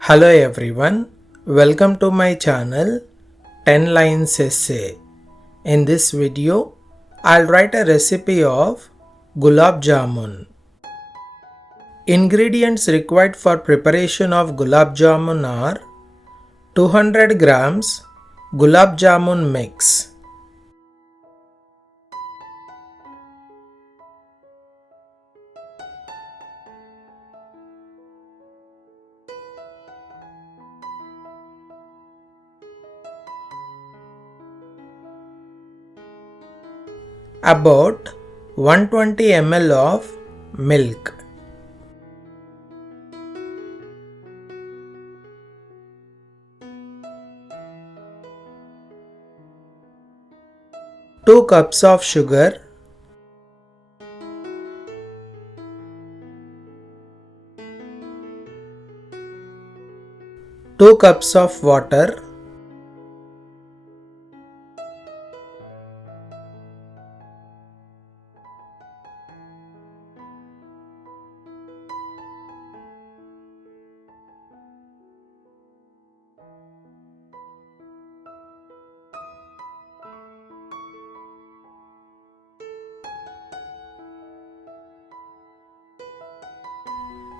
Hello everyone, welcome to my channel 10 Lines Essay. In this video, I'll write a recipe of Gulab Jamun. Ingredients required for preparation of Gulab Jamun are 200 grams Gulab Jamun mix, about 120 ml of milk, 2 cups of sugar, 2 cups of water,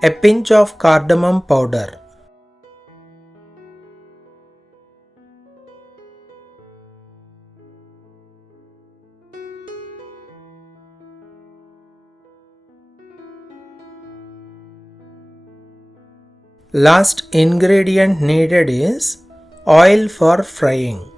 a pinch of cardamom powder. Last ingredient needed is oil for frying.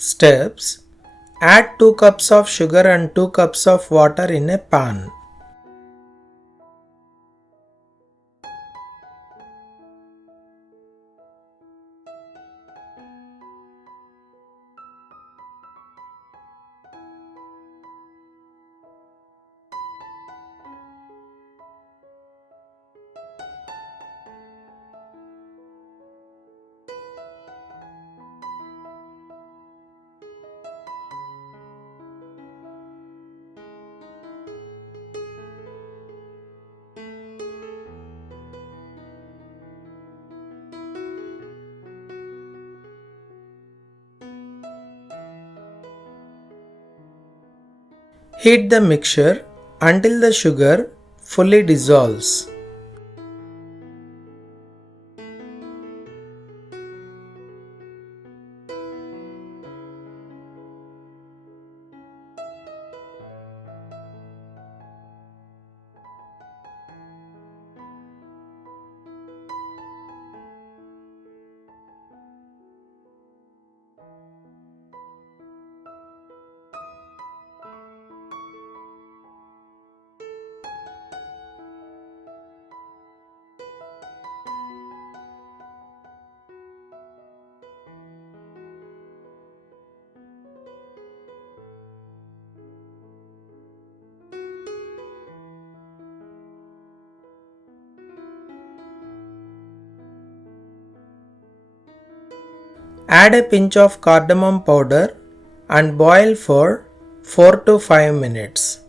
Steps: add 2 cups of sugar and 2 cups of water in a pan. Heat the mixture until the sugar fully dissolves. Add a pinch of cardamom powder and boil for 4 to 5 minutes.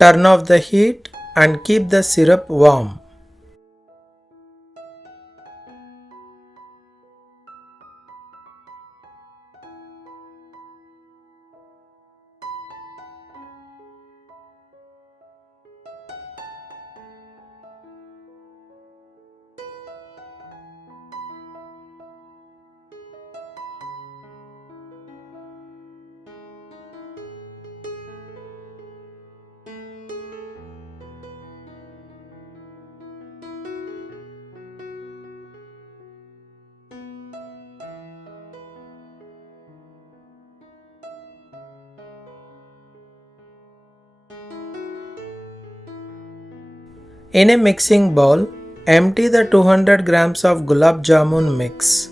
Turn off the heat and keep the syrup warm. In a mixing bowl, empty the 200 grams of gulab jamun mix.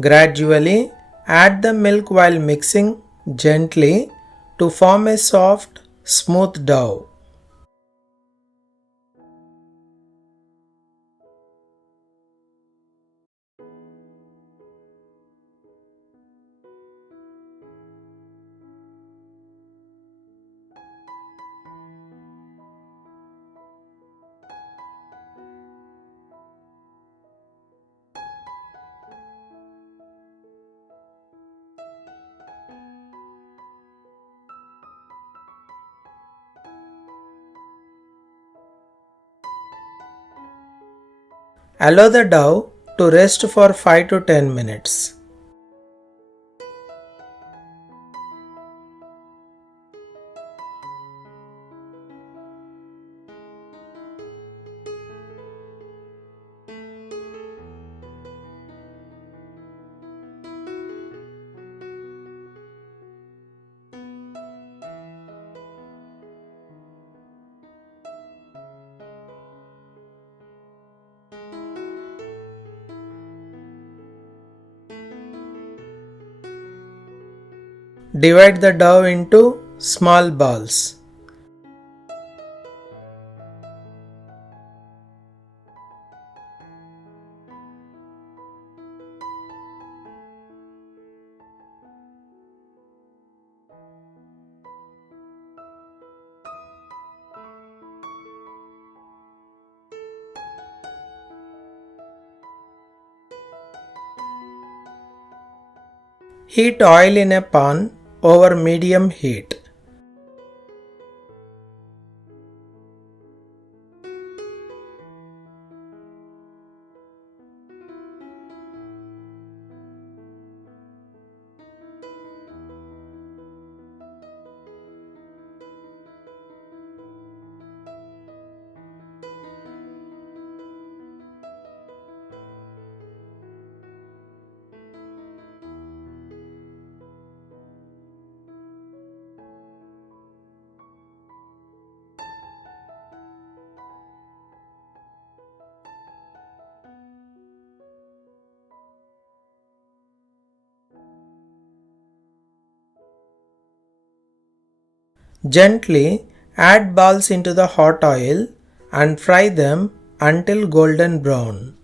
Gradually add the milk while mixing gently to form a soft, smooth dough. Allow the dough to rest for 5 to 10 minutes. Divide the dough into small balls. Heat oil in a pan over medium heat. Gently add balls into the hot oil and fry them until golden brown.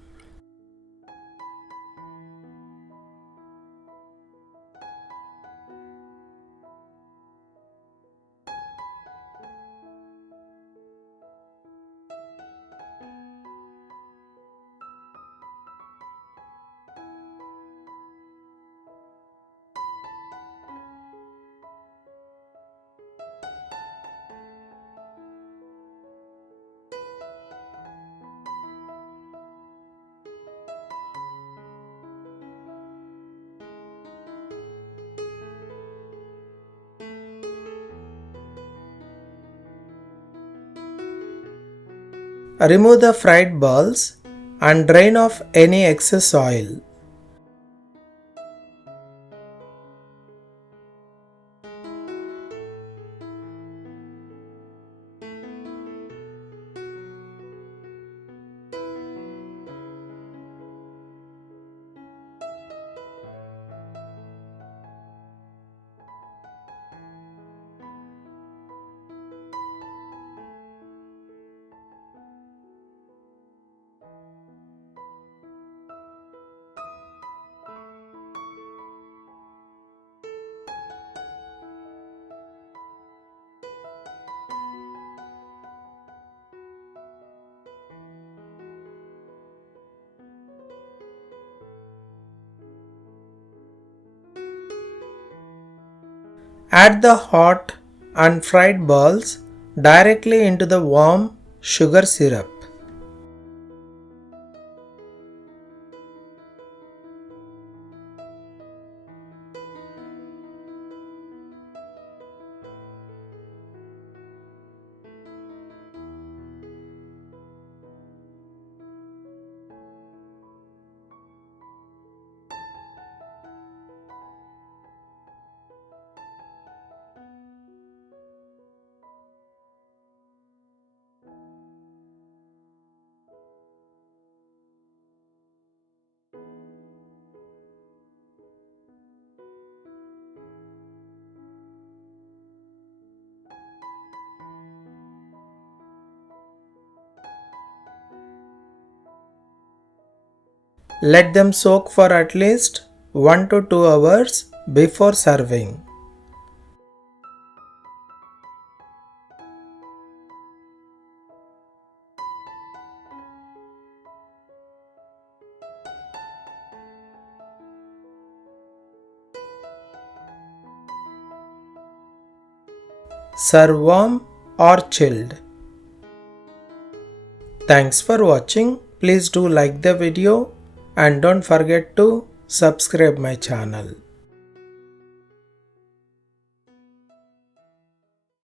Remove the fried balls and drain off any excess oil. Add the hot unfried balls directly into the warm sugar syrup. Let them soak for at least 1 to 2 hours before serving. Serve warm or chilled. Thanks for watching. Please do like the video and don't forget to subscribe my channel.